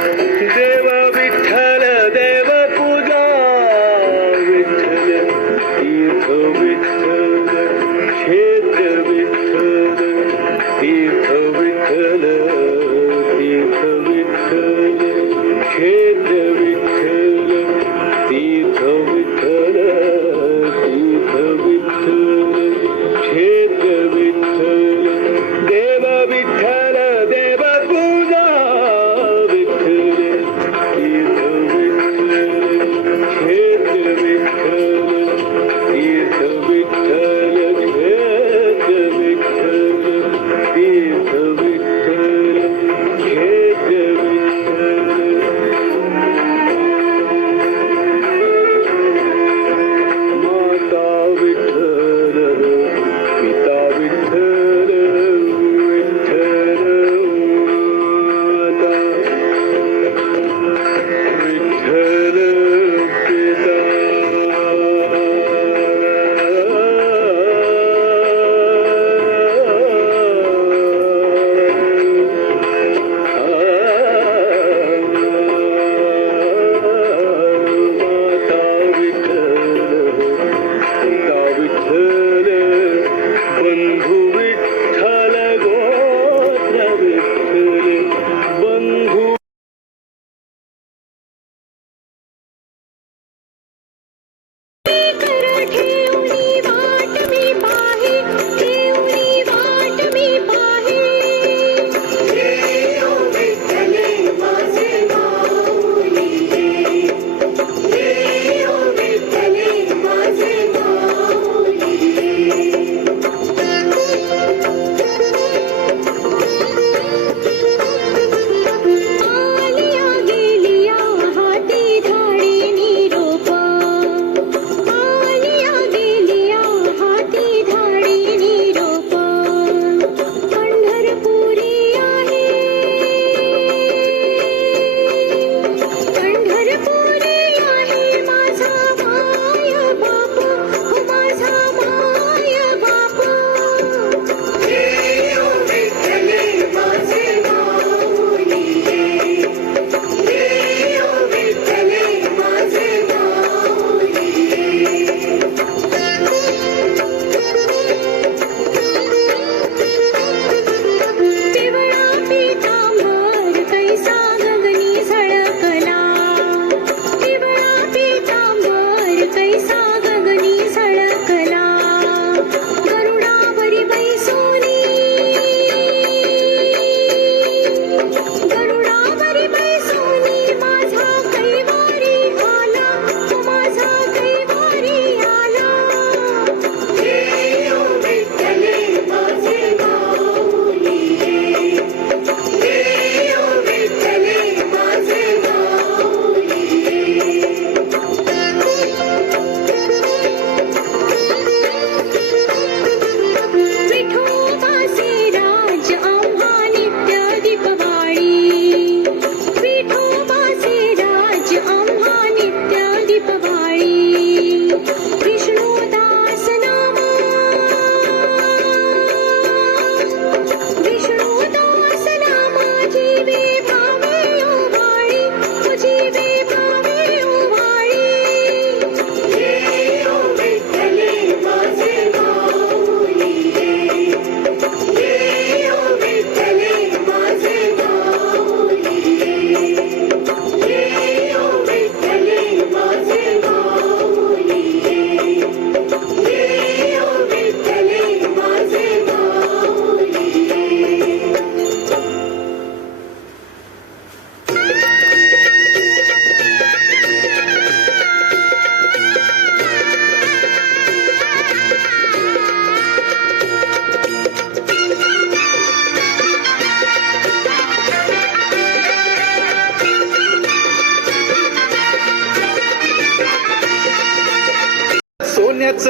Today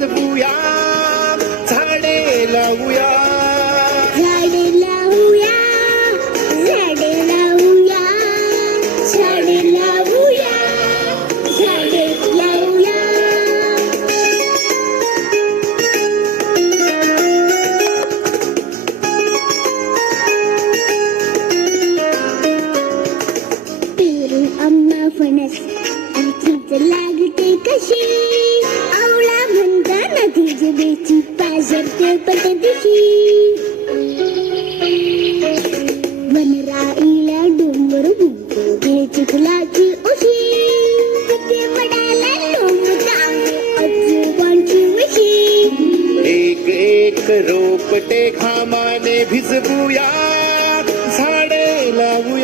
धरणी झाडे लावूया. झाडे लावूया झाडे लावूया झाडे लावूया झाडे लावूया. पेरू आंबा फणस आणखीच लागते कशी? आवळा म्हणता नदी जिबेची पाझरते पटदिशी वनराईला डोंगर गुंतो घे चिखलाची उशी तिथे पडायला आजोबांची वशी एक एक रोपटे घामाने भिजवूया झाडे लावूया.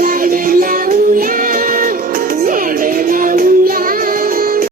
hallelujah.